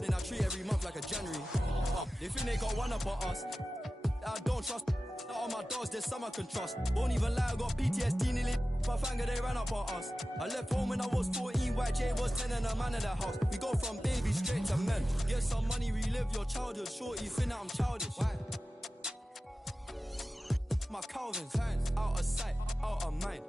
Then I treat every month like a January. They think they got one up on us. I don't trust. All my dogs, there's some I can trust. Won't even lie, I got PTSD nearly. My finger, they ran up on us. I left home when I was 14, YJ was 10 and a man in the house. We go from babies straight to men. Get some money, relive your childhood. Shorty, think that I'm childish. Why? My Calvin's hands, out of sight, out of mind.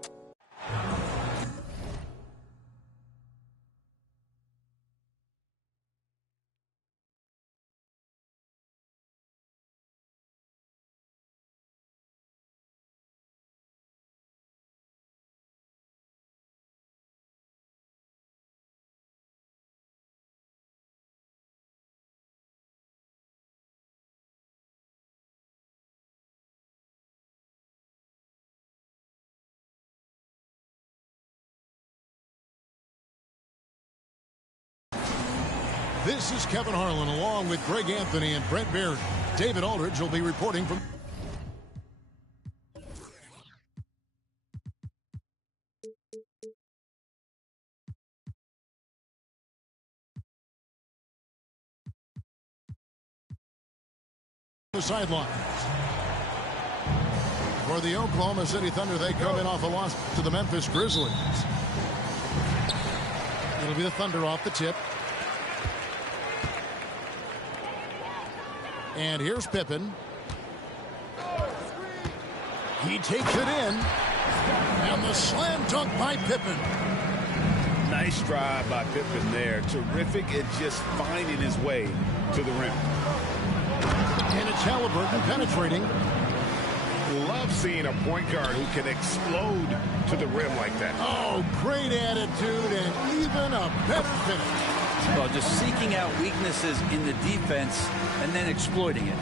This is Kevin Harlan along with Greg Anthony and Brent Baird. David Aldridge will be reporting from the sideline. For the Oklahoma City Thunder, they come in off a loss to the Memphis Grizzlies. It'll be the Thunder off the tip. And here's Pippen. He takes it in. And the slam dunk by Pippen. Nice drive by Pippen there. Terrific at just finding his way to the rim. And it's Halliburton penetrating. Love seeing a point guard who can explode to the rim like that. Oh, great attitude and even a better finish. Well, just seeking out weaknesses in the defense and then exploiting it.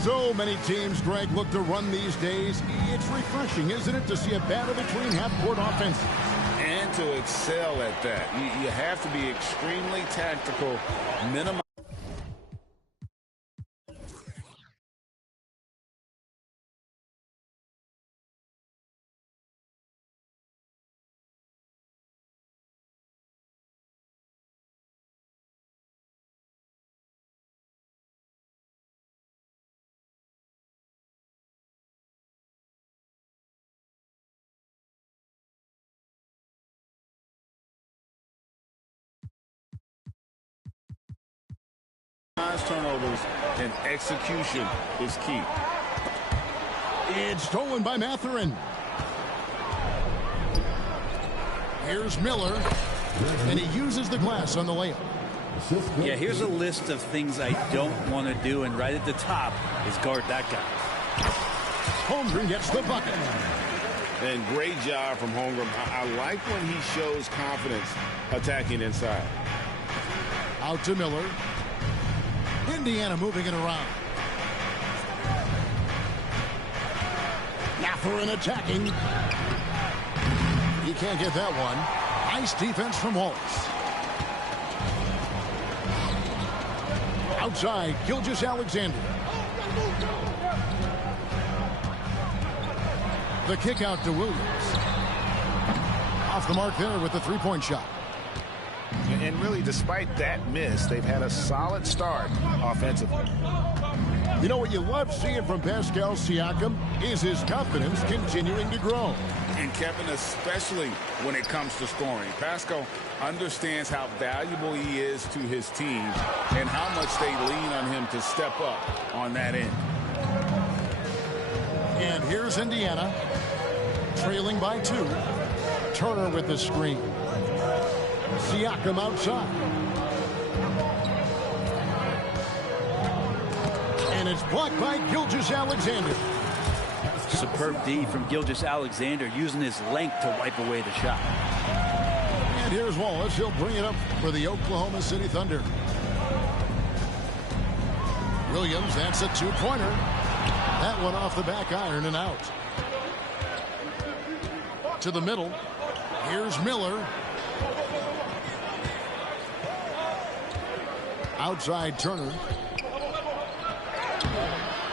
So many teams, Greg, look to run these days. It's refreshing, isn't it, to see a battle between half-court offenses? And to excel at that. You have to be extremely tactical, minimize. Turnovers and execution is key. It's stolen by Mathurin. Here's Miller, and he uses the glass on the layup. Yeah, here's a list of things I don't want to do, and right at the top is guard that guy. Holmgren gets the bucket. And great job from Holmgren. I like when he shows confidence attacking inside. Out to Miller. Indiana moving it around. Mathurin attacking. He can't get that one. Nice defense from Wallace. Outside, Gilgeous-Alexander. The kick out to Williams. Off the mark there with the three-point shot. And really, despite that miss, they've had a solid start offensively. You know what you love seeing from Pascal Siakam is his confidence continuing to grow. And Kevin, especially when it comes to scoring. Pascal understands how valuable he is to his team and how much they lean on him to step up on that end. And here's Indiana, trailing by 2. Turner with the screen. Siakam outside. And it's blocked by Gilgeous-Alexander. Superb D from Gilgeous-Alexander, using his length to wipe away the shot. And here's Wallace. He'll bring it up for the Oklahoma City Thunder. Williams, that's a two-pointer. That one off the back iron and out. To the middle. Here's Miller. Outside Turner.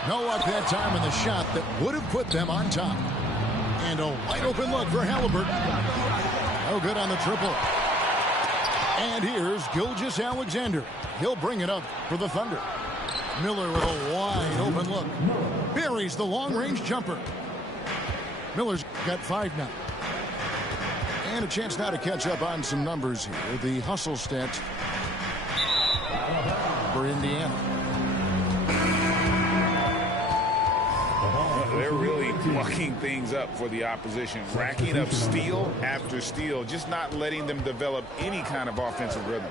No up that time in the shot that would have put them on top. And a wide open look for Halliburton. No good on the triple. And here's Gilgeous-Alexander. He'll bring it up for the Thunder. Miller with a wide open look. Buries the long-range jumper. Miller's got 5 now. And a chance now to catch up on some numbers here. The hustle stats for Indiana. They're really mucking things up for the opposition, racking up steal after steal, just not letting them develop any kind of offensive rhythm.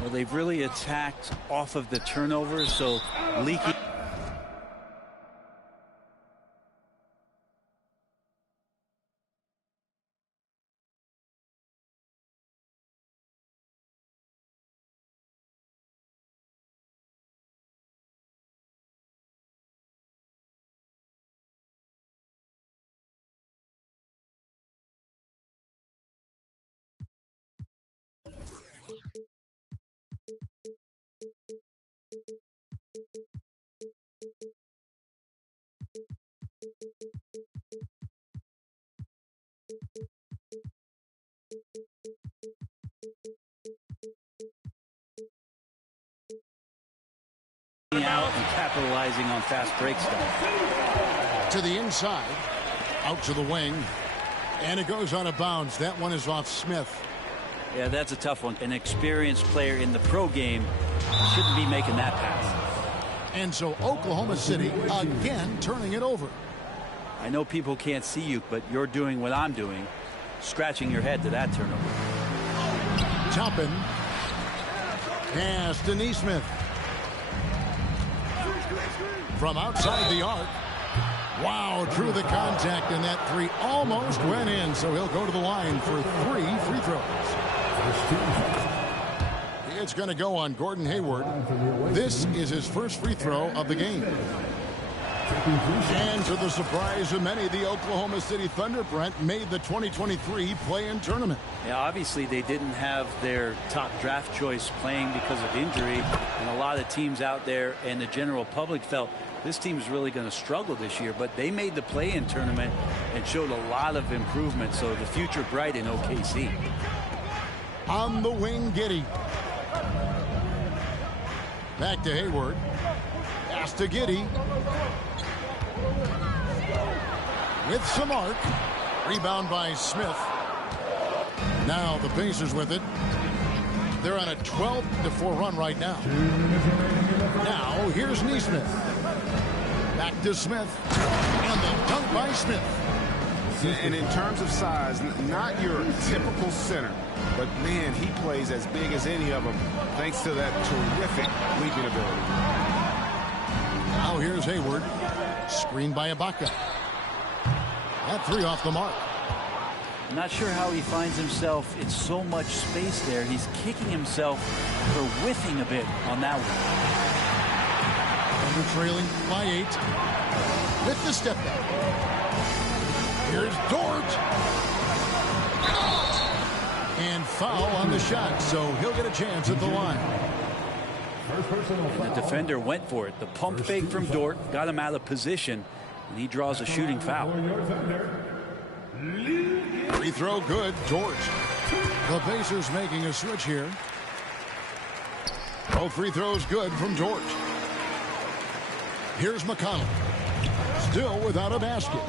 Well, they've really attacked off of the turnovers, so leaking. Out and capitalizing on fast break stuff. To the inside, out to the wing, and it goes out of bounds. That one is off Smith. Yeah, that's a tough one. An experienced player in the pro game shouldn't be making that pass. And so Oklahoma City again turning it over. I know people can't see you, but you're doing what I'm doing, scratching your head to that turnover. Toppin. Pass to Nesmith. From outside the arc. Wow, through the contact, and that 3 almost went in, so he'll go to the line for 3 free throws. It's going to go on Gordon Hayward. This is his first free throw of the game. And to the surprise of many, the Oklahoma City Thunder, Brent, made the 2023 play-in tournament. Yeah, obviously they didn't have their top draft choice playing because of injury, and a lot of teams out there and the general public felt this team is really going to struggle this year, but they made the play-in tournament and showed a lot of improvement, so the future bright in OKC. On the wing, Giddey. Back to Hayward. Pass to Giddey. With some arc. Rebound by Smith. Now the Pacers with it. They're on a 12-4 run right now. Now here's Nesmith. Back to Smith. And the dunk by Smith. And in terms of size, not your typical center, but man, he plays as big as any of them thanks to that terrific leaping ability. Now here's Hayward. Screened by Ibaka. That 3 off the mark. I'm not sure how he finds himself in so much space there. He's kicking himself for whiffing a bit on that one. Under trailing by 8. With the step back. Here's Dort. And foul on the shot, so he'll get a chance at the line. And the defender went for it. The pump fake from Dort got him out of position, and he draws a shooting foul. Free throw good, Dort. The Pacers making a switch here. Both free throws good from Dort. Here's McConnell. Still without a basket.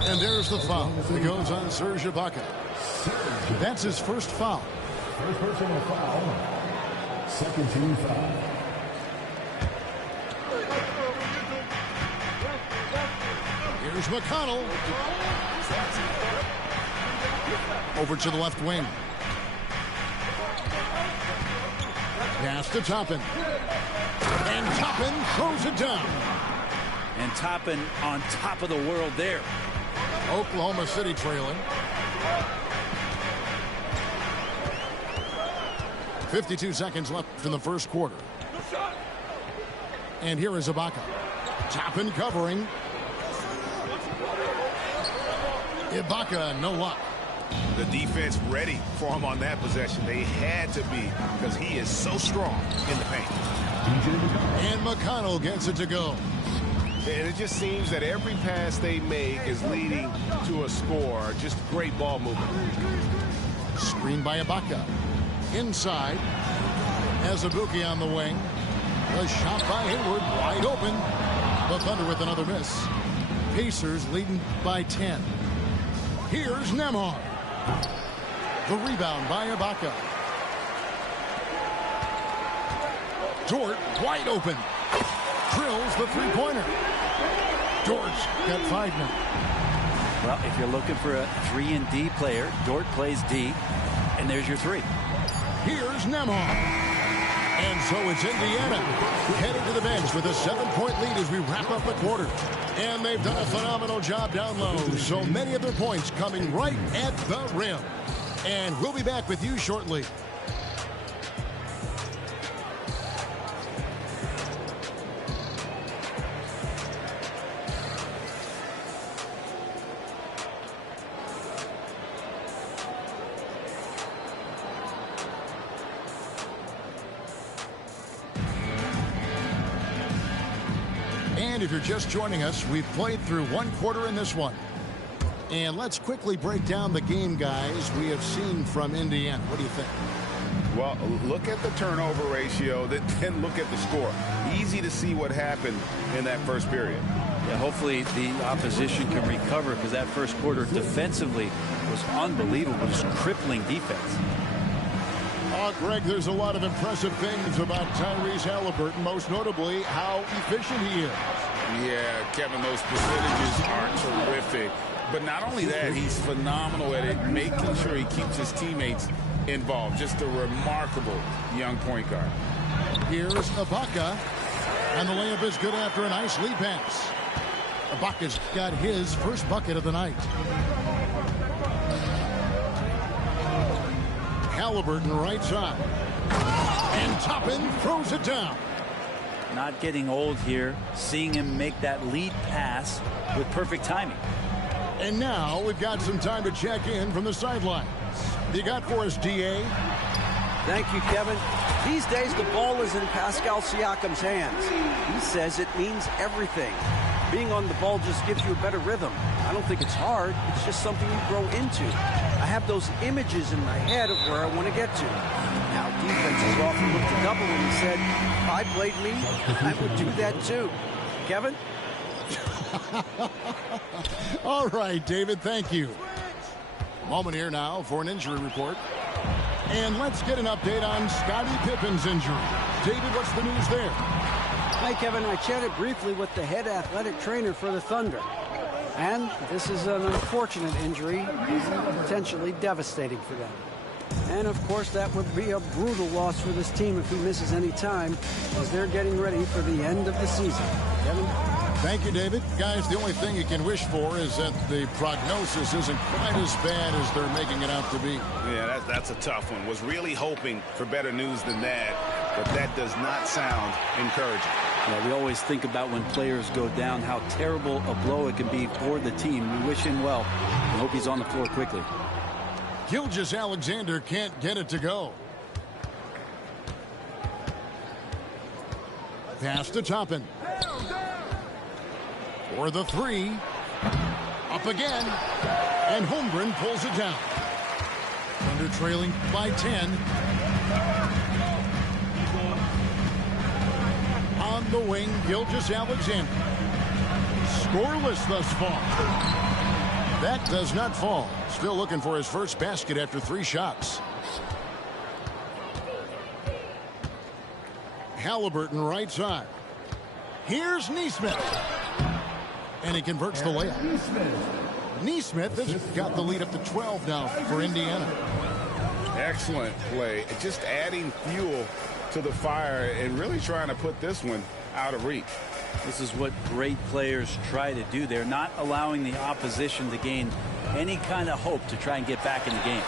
And there's the foul that goes on Serge Ibaka. That's his first foul. First personal foul. Second team foul. Here's McConnell. Over to the left wing. Pass to Toppin. And Toppin throws it down. And Toppin on top of the world there. Oklahoma City trailing. 52 seconds left in the first quarter. And here is Ibaka. Toppin covering. Ibaka, no luck. The defense ready for him on that possession. They had to be because he is so strong in the paint. And McConnell gets it to go. And it just seems that every pass they make is leading to a score. Just great ball movement. Screen by Ibaka. Inside. Azubuike on the wing. A shot by Hayward. Wide open. The Thunder with another miss. Pacers leading by 10. Here's Nembhard. The rebound by Ibaka. Dort wide open. Drills the three-pointer. Dort's got 5 now. Well, if you're looking for a 3-and-D player, Dort plays D, and there's your 3. Here's Nembhard. And so it's Indiana headed to the bench with a 7-point lead as we wrap up the quarter. And they've done a phenomenal job down low. So many of their points coming right at the rim. And we'll be back with you shortly. And if you're just joining us, we've played through 1 quarter in this one. And let's quickly break down the game, guys, we have seen from Indiana. What do you think? Well, look at the turnover ratio, then look at the score. Easy to see what happened in that first period. Yeah, hopefully the opposition can recover, because that first quarter defensively was unbelievable. Just crippling defense. Greg, there's a lot of impressive things about Tyrese Haliburton, most notably how efficient he is. Yeah, Kevin, those percentages are terrific. But not only that, he's phenomenal at it, making sure he keeps his teammates involved. Just a remarkable young point guard. Here's Ibaka, and the layup is good after a nice lead pass. Ibaka's got his first bucket of the night. Haliburton right side. And Toppin throws it down. Not getting old here. Seeing him make that lead pass with perfect timing. And now we've got some time to check in from the sidelines. You got for us, D.A.? Thank you, Kevin. These days, the ball is in Pascal Siakam's hands. He says it means everything. Being on the ball just gives you a better rhythm. I don't think it's hard. It's just something you grow into. I have those images in my head of where I want to get to. Now, defenses often look to double, and he said, if I played me, I would do that too. Kevin? All right, David, thank you. Moment here now for an injury report. And let's get an update on Scottie Pippen's injury. David, what's the news there? Hi, Kevin. I chatted briefly with the head athletic trainer for the Thunder. And this is an unfortunate injury, potentially devastating for them. And, of course, that would be a brutal loss for this team if he misses any time, as they're getting ready for the end of the season. Kevin? Thank you, David. Guys, the only thing you can wish for is that the prognosis isn't quite as bad as they're making it out to be. Yeah, that's a tough one. Was really hoping for better news than that, but that does not sound encouraging. Yeah, we always think about when players go down, how terrible a blow it can be for the team. We wish him well and hope he's on the floor quickly. Gilgeous-Alexander can't get it to go. Pass to Toppin. For the 3. Up again. And Holmgren pulls it down. Thunder trailing by 10. On the wing, Gilgeous-Alexander. Scoreless thus far. That does not fall. Still looking for his first basket after 3 shots. Haliburton right side. Here's Nesmith. And he converts the layup. Nesmith has got the lead up to 12 now for Indiana. Excellent play. Just adding fuel to the fire and really trying to put this one out of reach. This is what great players try to do. They're not allowing the opposition to gain any kind of hope to try and get back in the game.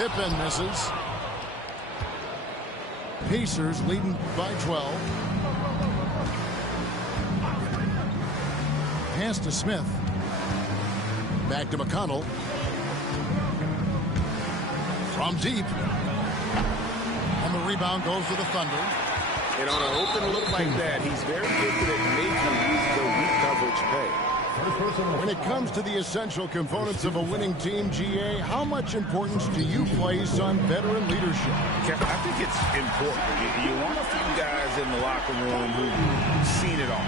Pippen misses. Pacers leading by 12. Pass to Smith. Back to McConnell. From deep. And the rebound goes to the Thunder. And on an open look like that, he's very gifted at making the weak coverage pay. When it comes to the essential components of a winning team, GA, how much importance do you place on veteran leadership? Kevin, I think it's important. You want a few guys in the locker room who've seen it all.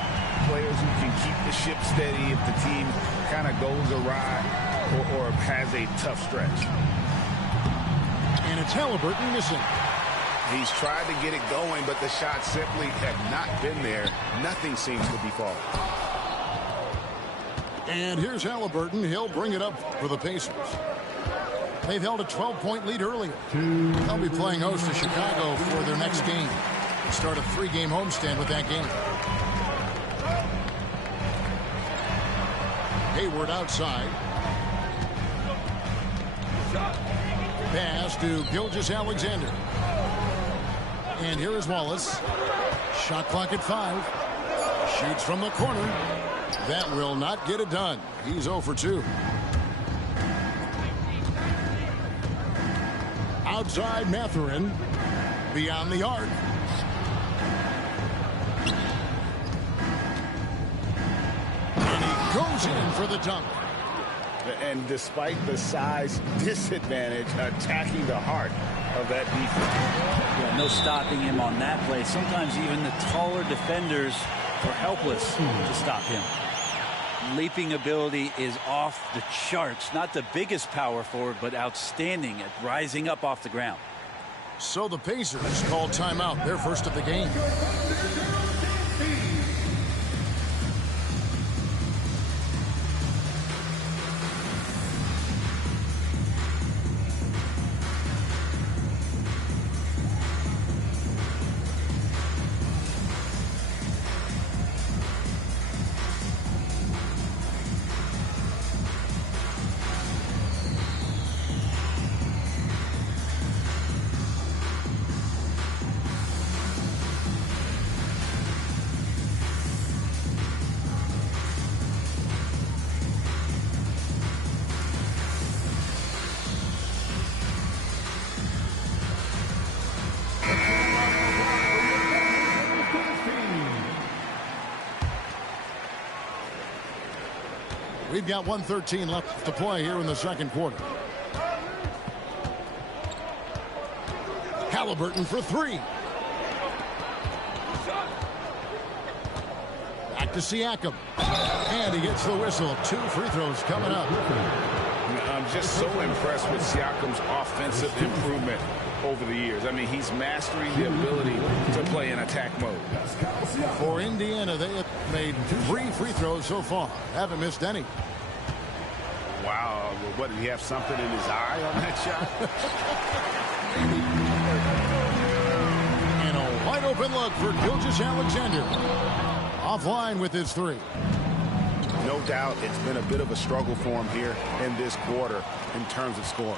Players who can keep the ship steady if the team kind of goes awry or has a tough stretch. And it's Halliburton missing. He's tried to get it going, but the shots simply have not been there. Nothing seems to be falling. And here's Halliburton. He'll bring it up for the Pacers. They've held a 12-point lead earlier. They'll be playing host to Chicago for their next game. They'll start a 3-game homestand with that game. Hayward outside. Pass to Gilgeous-Alexander. And here is Wallace. Shot clock at 5. Shoots from the corner. That will not get it done. He's 0 for 2. Outside Mathurin. Beyond the arc. And he goes in for the dunk. And despite the size disadvantage, attacking the heart of that defense. Yeah, no stopping him on that play. Sometimes even the taller defenders are helpless to stop him. Leaping ability is off the charts. Not the biggest power forward, but outstanding at rising up off the ground. So the Pacers call timeout, their first of the game. We've got 1:13 left to play here in the second quarter. Halliburton for 3. Back to Siakam. And he gets the whistle. 2 free throws coming up. I'm just so impressed with Siakam's offensive improvement over the years. I mean, he's mastering the ability to play in attack mode. For Indiana, they have made 3 free throws so far. Haven't missed any. Wow. What, did he have something in his eye on that shot? And a wide open look for Gilgeous-Alexander. Offline with his 3. No doubt it's been a bit of a struggle for him here in this quarter in terms of scoring.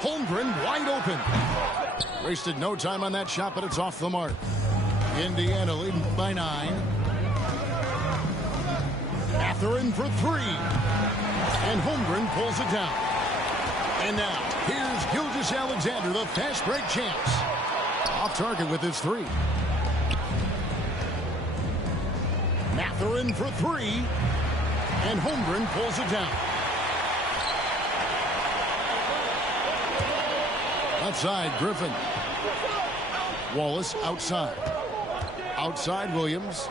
Holmgren wide open. Wasted no time on that shot, but it's off the mark. Indiana leading by 9. Mathurin for 3. And Holmgren pulls it down. And now, here's Gilgeous-Alexander, the fast break champs. Off target with his 3. Mathurin for 3. And Holmgren pulls it down. Outside, Griffin. Wallace outside. Outside, Williams.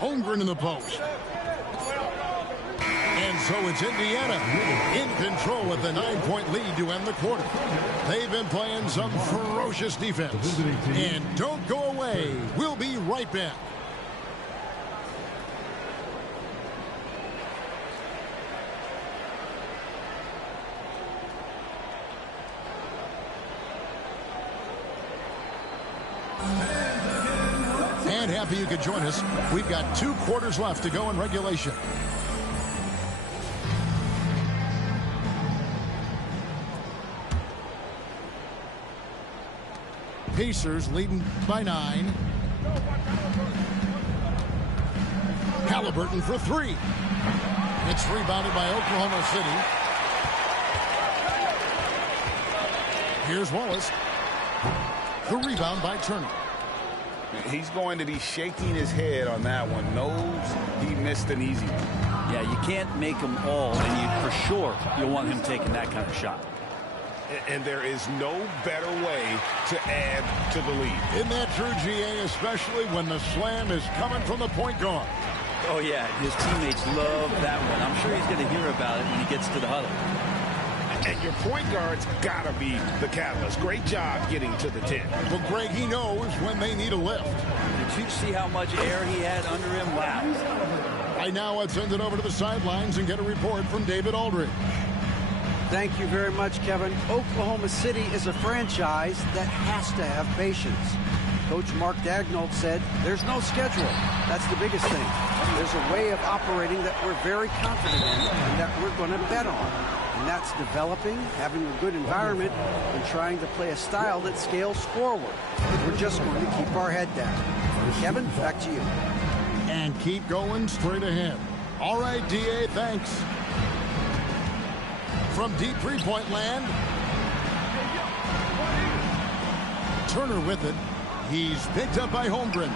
Holmgren in the post. And so it's Indiana in control with the 9-point lead to end the quarter. They've been playing some ferocious defense. And don't go away. We'll be right back. And happy you could join us. We've got 2 quarters left to go in regulation. Pacers leading by 9. Halliburton for 3. It's rebounded by Oklahoma City. Here's Wallace. The rebound by Turner. He's going to be shaking his head on that one. Knows he missed an easy one. Yeah, you can't make them all, and for sure you'll want him taking that kind of shot. And there is no better way to add to the lead. Isn't that true, GA, especially when the slam is coming from the point guard? Oh, yeah, his teammates love that one. I'm sure he's going to hear about it when he gets to the huddle. And your point guard's got to be the catalyst. Great job getting to the 10. Well, Greg, he knows when they need a lift. Did you see how much air he had under him? Wow. Right now, let's send it over to the sidelines and get a report from David Aldridge. Thank you very much, Kevin. Oklahoma City is a franchise that has to have patience. Coach Mark Daigneault said, there's no schedule. That's the biggest thing. There's a way of operating that we're very confident in and that we're going to bet on. And that's developing, having a good environment, and trying to play a style that scales forward. We're just going to keep our head down. Kevin, back to you. And keep going straight ahead. All right, DA, thanks. From deep three-point land. Turner with it. He's picked up by Holmgren.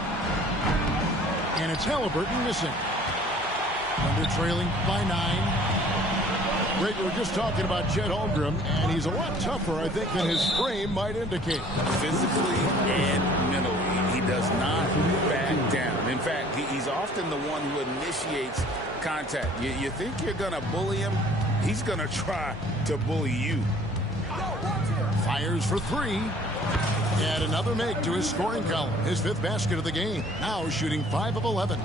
And it's Halliburton missing. Thunder trailing by 9. Greg, we were just talking about Chet Holmgren, and he's a lot tougher, I think, than his frame might indicate. Physically and mentally, he does not back down. In fact, he's often the one who initiates contact. You think you're going to bully him? He's going to try to bully you. Fires for 3. And another make to his scoring column. His 5th basket of the game. Now shooting 5 of 11.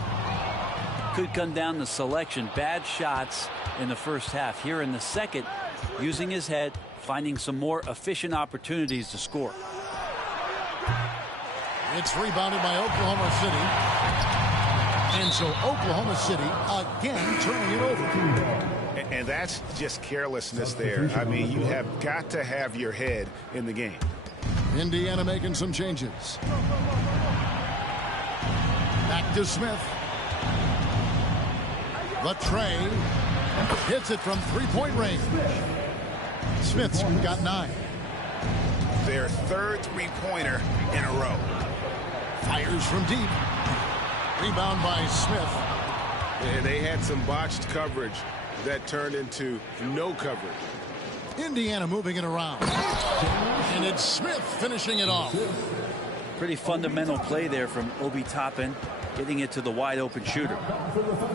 Could come down to selection. Bad shots in the first half. Here in the second, using his head, finding some more efficient opportunities to score. It's rebounded by Oklahoma City. And so Oklahoma City again turning it over. And that's just carelessness there. I mean, you have got to have your head in the game. Indiana making some changes. Back to Smith. Latre hits it from three-point range. Smith's got 9. Their 3rd three-pointer in a row. Fires from deep. Rebound by Smith. And they had some botched coverage that turned into no coverage. Indiana moving it around. And it's Smith finishing it off. Pretty fundamental play there from Obi Toppin, getting it to the wide open shooter.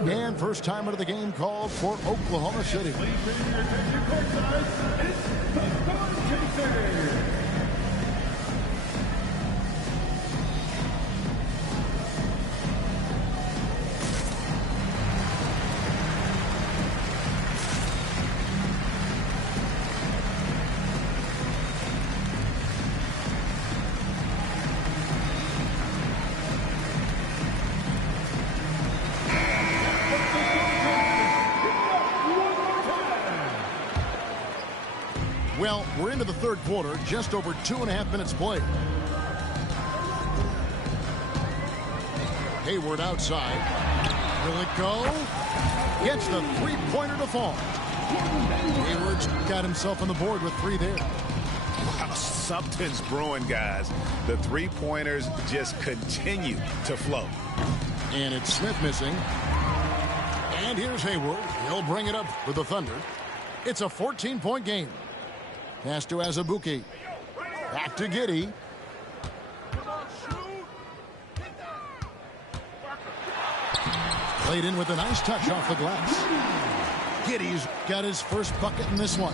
And first time out of the game called for Oklahoma City. Well, we're into the third quarter, just over 2.5 minutes played. Hayward outside. Will it go? Gets the three-pointer to fall. Hayward's got himself on the board with 3 there. Wow, something's brewing, guys. The three-pointers just continue to flow. And it's Smith missing. And here's Hayward. He'll bring it up for the Thunder. It's a 14-point game. Pass to Azubuike. Back to Giddey. Played in with a nice touch off the glass. Giddey's got his first bucket in this one.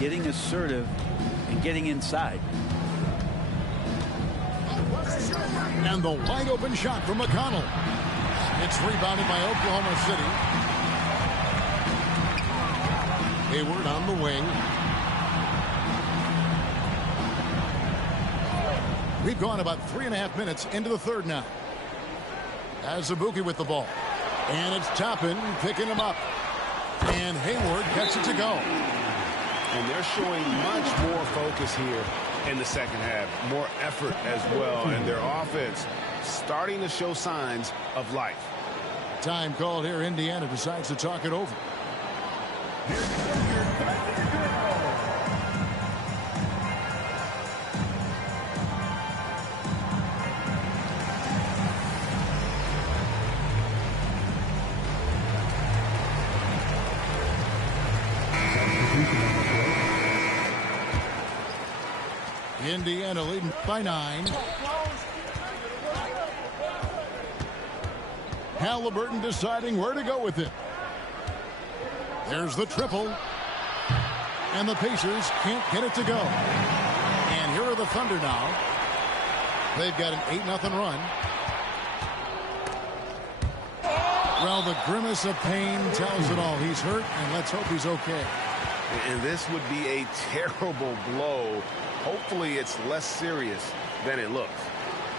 Getting assertive and getting inside. And the wide open shot from McConnell. It's rebounded by Oklahoma City. Hayward on the wing. We've gone about 3.5 minutes into the third now. Azubuike with the ball. And it's Toppin picking him up. And Hayward gets it to go. And they're showing much more focus here in the second half. More effort as well, and their offense starting to show signs of life. Time called here. Indiana decides to talk it over. Indiana leading by 9. Halliburton deciding where to go with it. There's the triple. And the Pacers can't get it to go. And here are the Thunder now. They've got an 8-0 run. Well, the grimace of pain tells it all. He's hurt, and let's hope he's okay. And this would be a terrible blow. Hopefully it's less serious than it looks.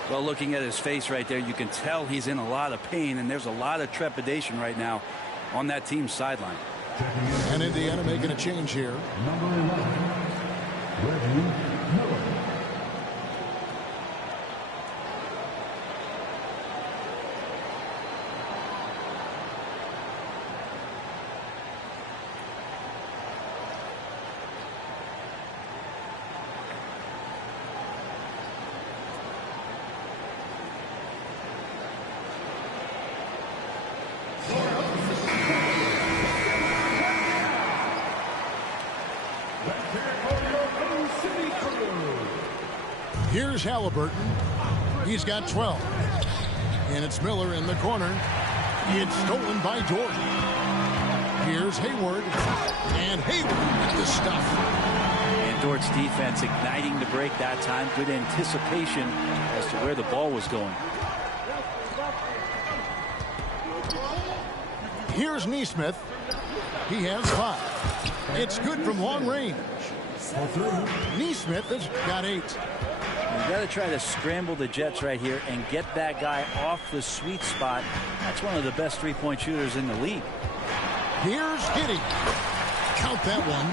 Well, looking at his face right there, you can tell he's in a lot of pain, and there's a lot of trepidation right now on that team's sideline. And Indiana making a change here. Number 11, Reggie Miller. Here's Halliburton. He's got 12. And it's Miller in the corner. It's stolen by Jordan. Here's Hayward. And Hayward with the stuff. And Dort's defense igniting the break that time. Good anticipation as to where the ball was going. Here's Nesmith. He has 5. It's good from long range. Nesmith has got 8. You've got to try to scramble the Jets right here and get that guy off the sweet spot. That's one of the best three-point shooters in the league. Here's Giddey. Count that one.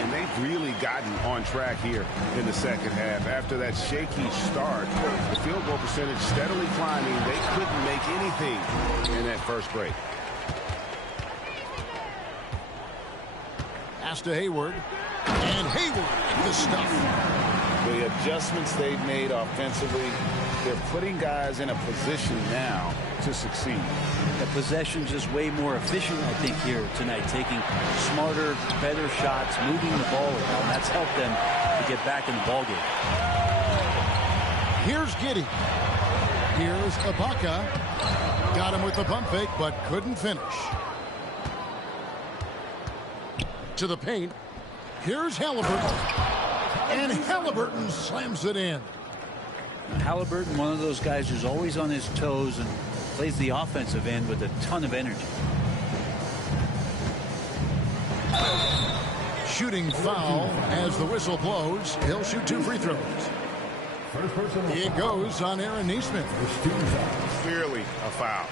And they've really gotten on track here in the second half. After that shaky start, the field goal percentage steadily climbing. They couldn't make anything in that first break. Pass to Hayward. And Hayward with the stuff. The adjustments they've made offensively, they're putting guys in a position now to succeed. The possession's just way more efficient, I think, here tonight. Taking smarter, better shots, moving the ball around. That's helped them to get back in the ballgame. Here's Giddey. Here's Ibaka. Got him with the pump fake, but couldn't finish. To the paint. Here's Halliburton. And Halliburton slams it in. Halliburton, one of those guys who's always on his toes and plays the offensive end with a ton of energy. Shooting foul as the whistle blows. He'll shoot 2 free throws. It goes on Aaron Nesmith. Clearly a foul.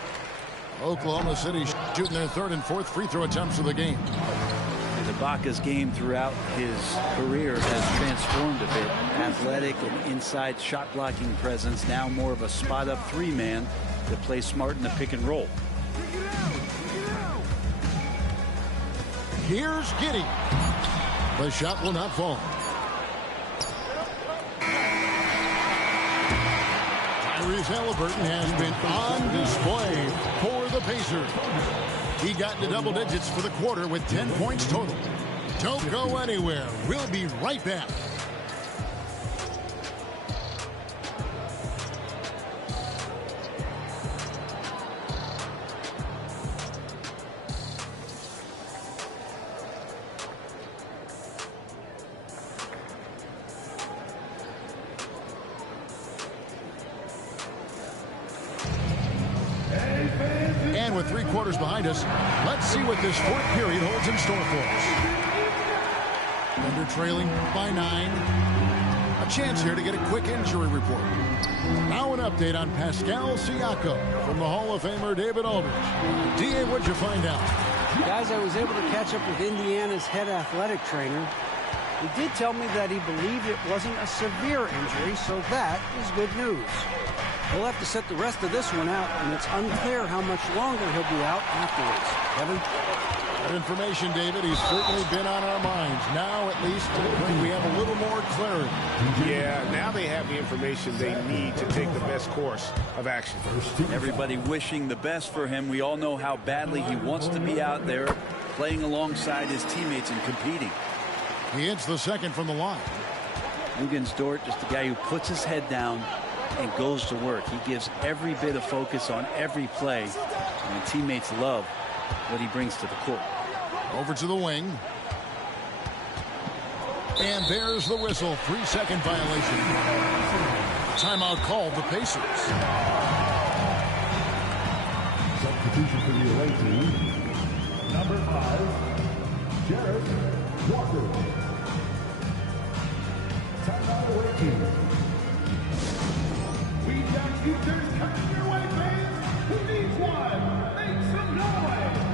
Oklahoma City shooting their 3rd and 4th free throw attempts of the game. Ibaka's game throughout his career has transformed a bit. Athletic and inside shot blocking presence. Now more of a spot up 3-man that plays smart in the pick and roll. Here's Giddey. The shot will not fall. Tyrese Halliburton has been on display for the Pacers. He got into double digits for the quarter with 10 points total. Don't go anywhere. We'll be right back. And with 3 quarters behind us, let's see what this 4th period holds in store for us. Thunder trailing by 9. A chance here to get a quick injury report. Now an update on Pascal Siakam from the Hall of Famer David Aldridge. D.A., what'd you find out? Guys, I was able to catch up with Indiana's head athletic trainer. He did tell me that he believed it wasn't a severe injury, so that is good news. He'll have to set the rest of this one out, and it's unclear how much longer he'll be out afterwards. Kevin? That information, David, he's certainly been on our minds. Now, at least, we have a little more clarity. Yeah, now they have the information they need to take the best course of action. Everybody wishing the best for him. We all know how badly he wants to be out there playing alongside his teammates and competing. He hits the second from the line. Luguentz-Dort, just a guy who puts his head down and goes to work. He gives every bit of focus on every play, and the teammates love what he brings to the court. Over to the wing. And there's the whistle. 3-second violation. Timeout called the Pacers. Substitution for the away team. Number 5, Jarrett Walker. Timeout away team. We got futures coming your way, fans. Who needs one? Make some noise.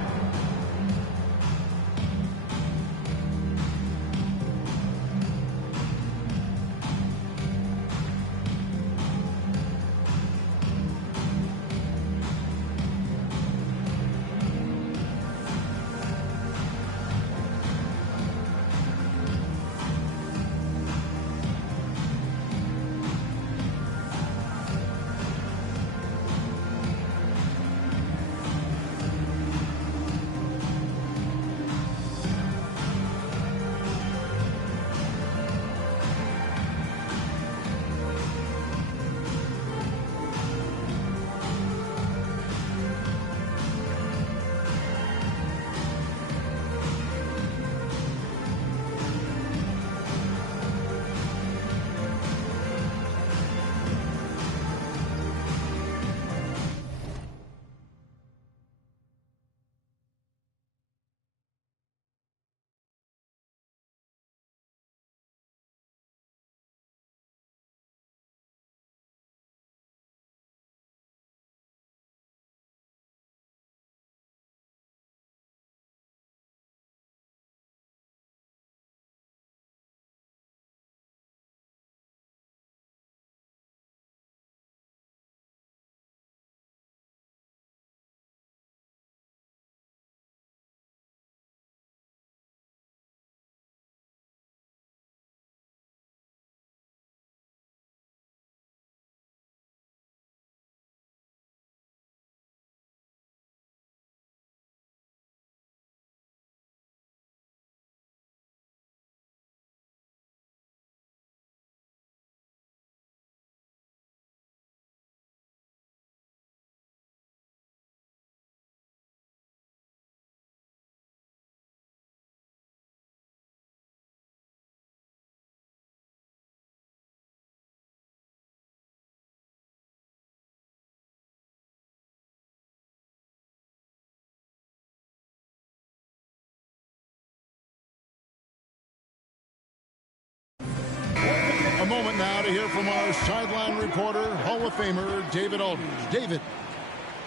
A moment now to hear from our sideline reporter, Hall of Famer David Aldridge. David.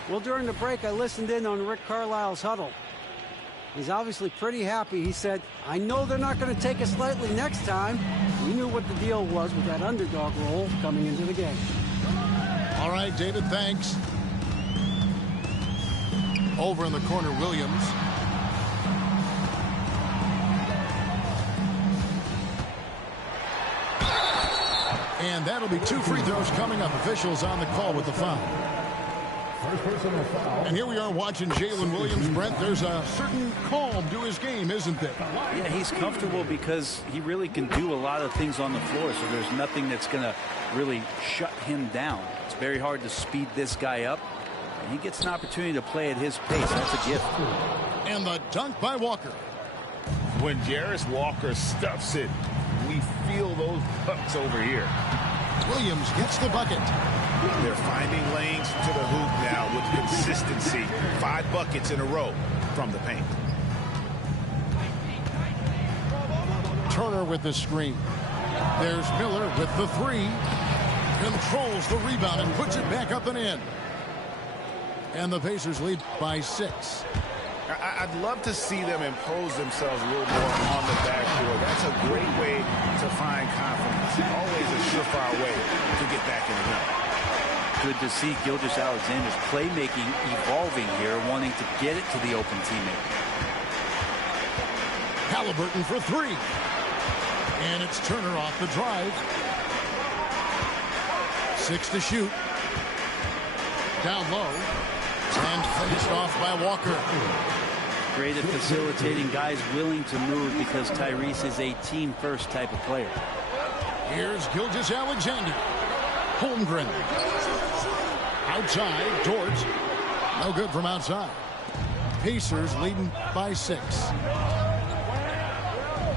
Well, during the break, I listened in on Rick Carlisle's huddle. He's obviously pretty happy. He said, I know they're not going to take us lightly next time. He knew what the deal was with that underdog role coming into the game. All right, David, thanks. Over in the corner, Williams. And that'll be 2 free throws coming up. Officials on the call with the foul. First personal foul. And here we are watching Jalen Williams. Brent, there's a certain calm to his game, isn't there? Yeah, he's comfortable because he really can do a lot of things on the floor, so there's nothing that's going to really shut him down. It's very hard to speed this guy up, and he gets an opportunity to play at his pace. That's a gift. And the dunk by Walker. When Jarris Walker stuffs it, we feel those bucks over here. Williams gets the bucket. They're finding lanes to the hoop now with consistency. 5 buckets in a row from the paint. Turner with the screen. There's Miller with the 3. Controls the rebound and puts it back up and in. And the Pacers lead by 6. I'd love to see them impose themselves a little more on the backboard. That's a great way to find confidence. Always a surefire way to get back in the game. Good to see Gilgeous-Alexander's playmaking evolving here, wanting to get it to the open teammate. Halliburton for three. And it's Turner off the drive. 6 to shoot. Down low. And finished off by Walker. Great at facilitating guys willing to move because Tyrese is a team-first type of player. Here's Gilgeous-Alexander. Holmgren. Outside, Dort. No good from outside. Pacers leading by 6.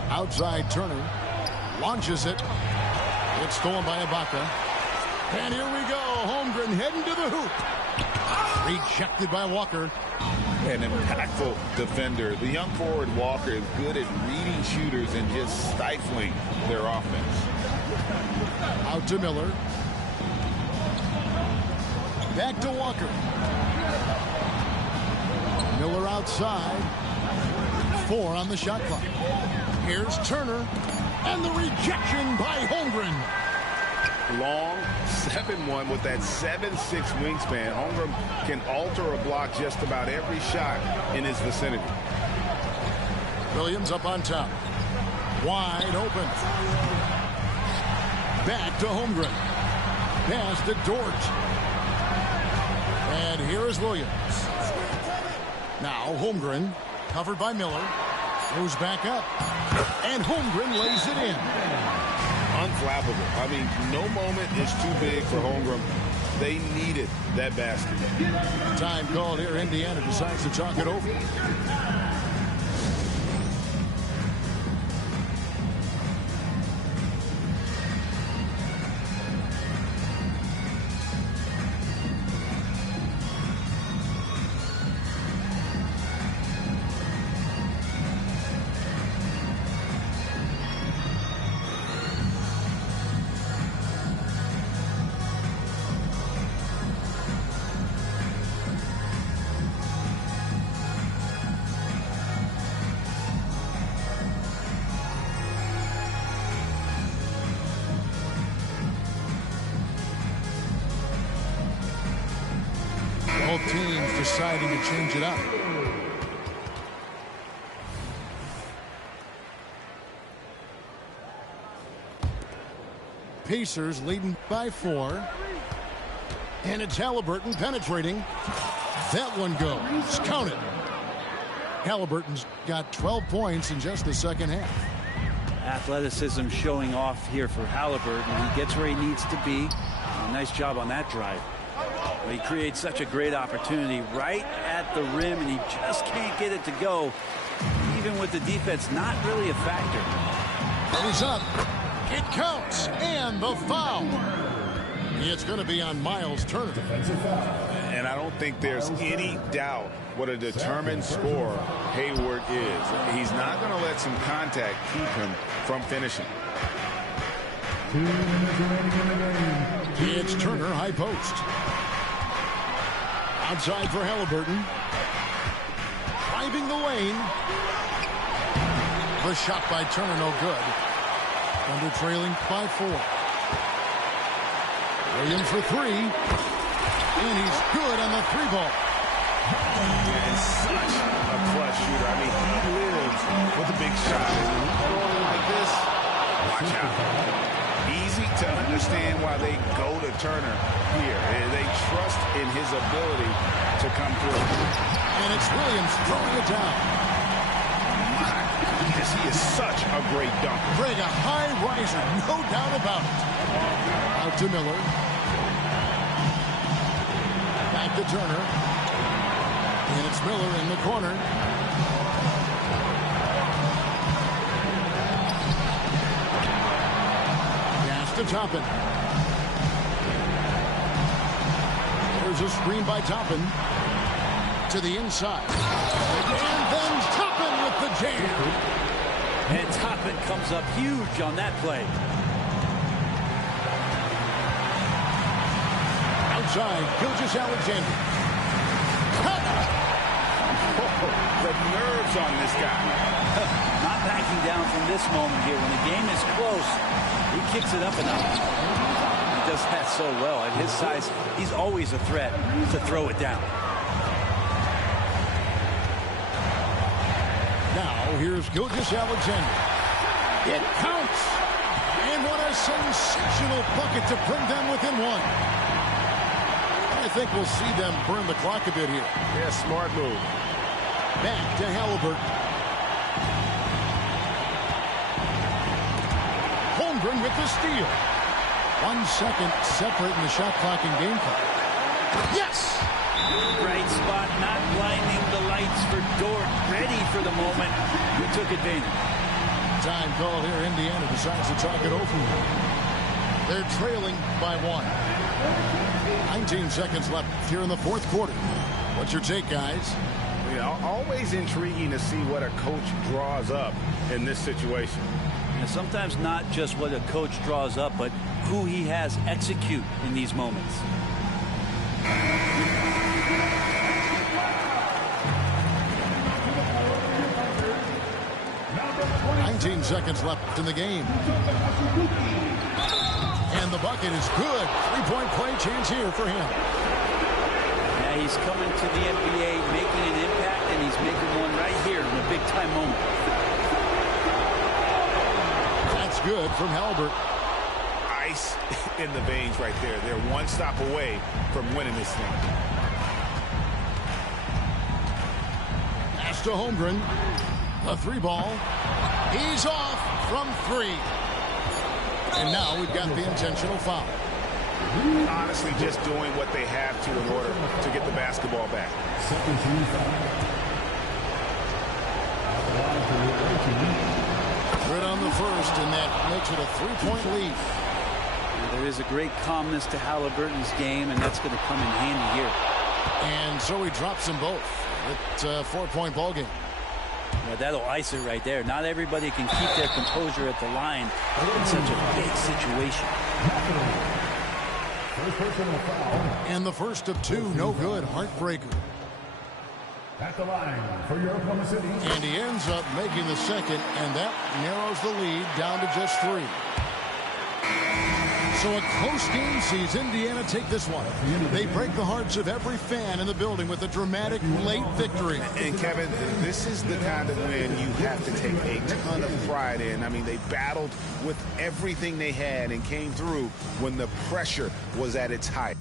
Outside Turner. Launches it. It's stolen by Ibaka. And here we go. Holmgren heading to the hoop. Rejected by Walker. An impactful defender. The young forward Walker is good at reading shooters and just stifling their offense. Out to Miller. Back to Walker. Miller outside. 4 on the shot clock. Here's Turner. And the rejection by Holmgren. Long 7-1 with that 7'6" wingspan. Holmgren can alter a block just about every shot in his vicinity. Williams up on top. Wide open. Back to Holmgren. Pass to Dort. And here is Williams. Now Holmgren, covered by Miller, goes back up. And Holmgren lays it in. Unflappable. I mean, no moment is too big for Holmgren. They needed that basket. Time called here. Indiana decides to talk it over. Both teams deciding to change it up. Pacers leading by 4. And it's Halliburton penetrating. That one goes. Count it. Halliburton's got 12 points in just the second half. Athleticism showing off here for Halliburton. He gets where he needs to be. A nice job on that drive. He creates such a great opportunity right at the rim, and he just can't get it to go. Even with the defense not really a factor. He's up. It counts. And the foul. It's going to be on Miles Turner. And I don't think there's any doubt what a determined scorer Hayward is. He's not going to let some contact keep him from finishing. It's Turner, high post. Outside for Halliburton. Driving the lane. The shot by Turner, no good. Thunder trailing by 4. Williams for 3. And he's good on the 3-ball. And such a clutch shooter. I mean, he lives with a big shot. And when you throw it like this, watch out. Easy to understand why they go to Turner here. They trust in his ability to come through. And it's Williams throwing it down. My goodness, he is such a great dunker. Greg, a high riser, no doubt about it. Out to Miller. Back to Turner. And it's Miller in the corner. Pass to Toppin. There's a screen by Toppin. To the inside. And then Toppin with the jam. And Toppin comes up huge on that play. Outside, Gilgeous-Alexander. The on this guy. Not backing down from this moment here. When the game is close, he kicks it up and up. He does that so well. At his size, he's always a threat to throw it down. Now, here's Gilgeous-Alexander. It counts. And what a sensational bucket to bring them within one. I think we'll see them burn the clock a bit here. Yeah, smart move. Back to Haliburton. Holmgren with the steal. 1 second separating the shot clock and game clock. Yes! Right spot, not blinding the lights for Dort. Ready for the moment. He took advantage. Time call here. Indiana decides to talk it over. They're trailing by 1. 19 seconds left here in the fourth quarter. What's your take, guys? You know, always intriguing to see what a coach draws up in this situation. And sometimes not just what a coach draws up, but who he has execute in these moments. 19 seconds left in the game. And the bucket is good. Three-point play chance here for him. Yeah, he's coming to the NBA, making an impact, and he's making one right here in a big-time moment. That's good from Haliburton. Ice in the veins right there. They're one stop away from winning this thing. Pass to Holmgren. The 3-ball. He's off from 3. And now we've got the intentional foul. Honestly, just doing what they have to in order to get the basketball back. Good on the first, and that makes it a 3-point lead. There is a great calmness to Haliburton's game, and that's going to come in handy here. And so he drops them both. It's a 4-point ball game. Yeah, that'll ice it right there. Not everybody can keep their composure at the line in such a big situation. And the first of 2, no good. Heartbreaker. At the line for your Oklahoma City. And he ends up making the second, and that narrows the lead down to just 3. So a close game sees Indiana take this one. They break the hearts of every fan in the building with a dramatic late victory. And Kevin, this is the kind of win you have to take a ton of pride in. I mean, they battled with everything they had and came through when the pressure was at its height.